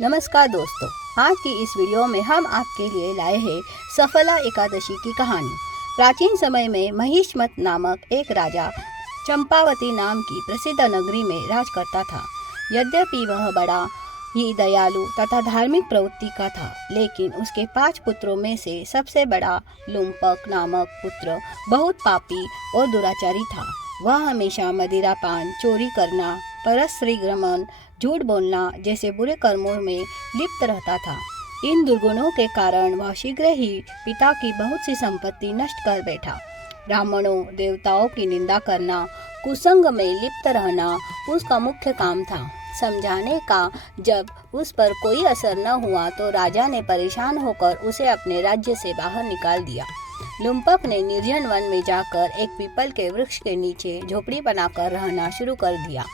नमस्कार दोस्तों, आज की इस वीडियो में हम आपके लिए लाए हैं सफला एकादशी की कहानी। प्राचीन समय में महिष्मत नामक एक राजा चंपावती नाम की प्रसिद्ध नगरी में राज करता था। यद्यपि वह बड़ा ही दयालु तथा धार्मिक प्रवृत्ति का था, लेकिन उसके 5 पुत्रों में से सबसे बड़ा लुम्पक नामक पुत्र बहुत पापी और दुराचारी था। वह हमेशा मदिरापान, चोरी करना, परस्त्री गमन, झूठ बोलना जैसे बुरे कर्मों में लिप्त रहता था। इन दुर्गुणों के कारण वह शीघ्र ही पिता की बहुत सी संपत्ति नष्ट कर बैठा। ब्राह्मणों, देवताओं की निंदा करना, कुसंग में लिप्त रहना उसका मुख्य काम था। समझाने का जब उस पर कोई असर न हुआ तो राजा ने परेशान होकर उसे अपने राज्य से बाहर निकाल दिया। लुम्पक ने निर्जन वन में जाकर एक पीपल के वृक्ष के नीचे झोपड़ी बनाकर रहना शुरू कर दिया।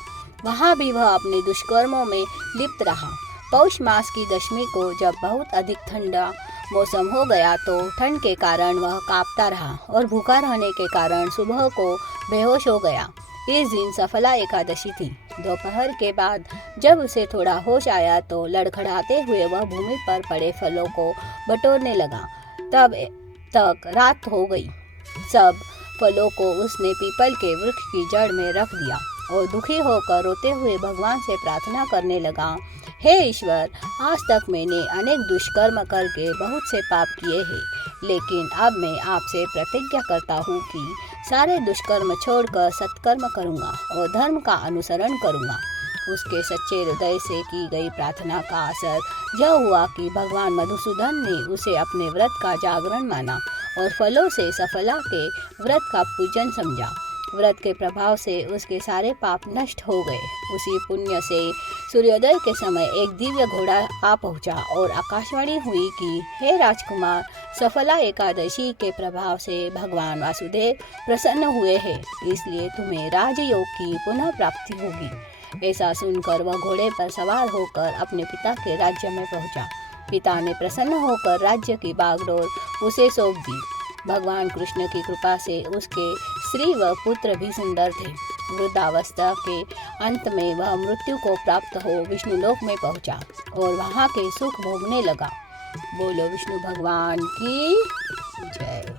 वहाँ भी वह अपने दुष्कर्मों में लिप्त रहा। पौष मास की दशमी को जब बहुत अधिक ठंडा मौसम हो गया तो ठंड के कारण वह कांपता रहा और भूखा रहने के कारण सुबह को बेहोश हो गया। इस दिन सफला एकादशी थी। दोपहर के बाद जब उसे थोड़ा होश आया तो लड़खड़ाते हुए वह भूमि पर पड़े फलों को बटोरने लगा। तब तक रात हो गई। सब फलों को उसने पीपल के वृक्ष की जड़ में रख दिया और दुखी होकर रोते हुए भगवान से प्रार्थना करने लगा, हे ईश्वर, आज तक मैंने अनेक दुष्कर्म करके बहुत से पाप किए हैं, लेकिन अब मैं आपसे प्रतिज्ञा करता हूँ कि सारे दुष्कर्म छोड़कर सत्कर्म करूँगा और धर्म का अनुसरण करूँगा। उसके सच्चे हृदय से की गई प्रार्थना का असर यह हुआ कि भगवान मधुसूदन ने उसे अपने व्रत का जागरण माना और फलों से सफला के व्रत का पूजन समझा। व्रत के प्रभाव से उसके सारे पाप नष्ट हो गए। उसी पुण्य से सूर्योदय के समय एक दिव्य घोड़ा आ पहुंचा और आकाशवाणी हुई कि हे राजकुमार, सफला एकादशी के प्रभाव से भगवान वासुदेव प्रसन्न हुए हैं, इसलिए तुम्हें राजयोग की पुनः प्राप्ति होगी। ऐसा सुनकर वह घोड़े पर सवार होकर अपने पिता के राज्य में पहुंचा। पिता ने प्रसन्न होकर राज्य की बागडोर उसे सौंप दी। भगवान कृष्ण की कृपा से उसके स्त्री व पुत्र भी सुंदर थे। वृद्धावस्था के अंत में वह मृत्यु को प्राप्त हो विष्णुलोक में पहुंचा और वहां के सुख भोगने लगा। बोलो विष्णु भगवान की जय।